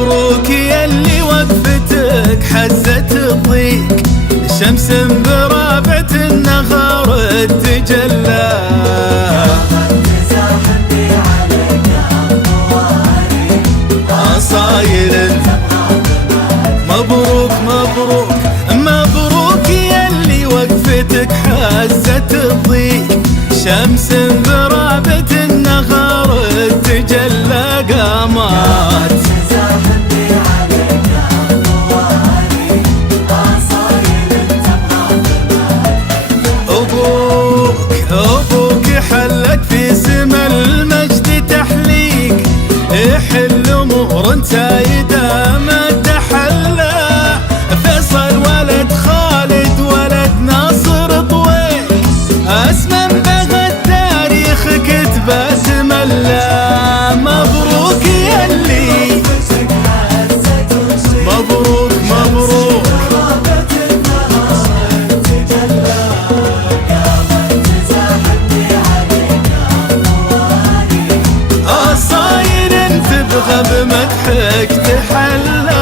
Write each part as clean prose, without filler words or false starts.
مبروك يلي وقفتك حزت الضيق، شمس برابعة النهار تجلى. صاير مبروك مبروك مبروك يلي وقفتك حزت الضيق، شمس برابعة النهار تجلى قامات. أبوك حلك في سما المجد تحليق، يحل أمور سايدة ما تحلى. فيصل ولد خالد ولد ناصر طويل، اسما بها التاريخ كتبت ملا. مبروك يلي مبروك مبروك تبغى بمدحك تحلى.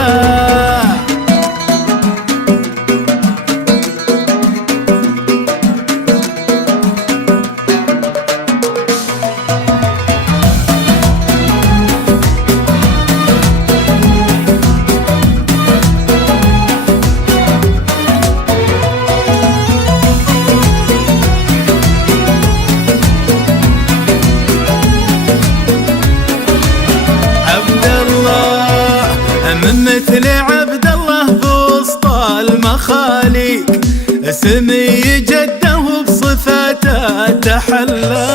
من مثل عبد الله بوسط المخاليق، سمي جده بصفاته تحلى.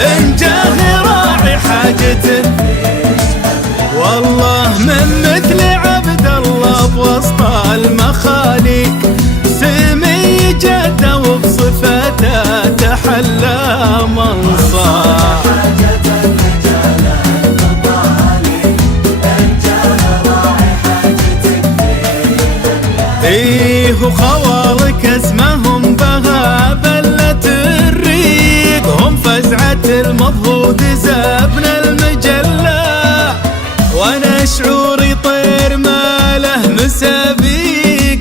إن جاه راعي حاجة والله من مثل عبد الله بوسط المخاليق، سمي جده بصفاته تحلى منصار. ايه وخوالك اسمهم بها بلة الريق، هم فزعة المضهود زبن المجلة، وانا شعوري طير ما له مسابيق.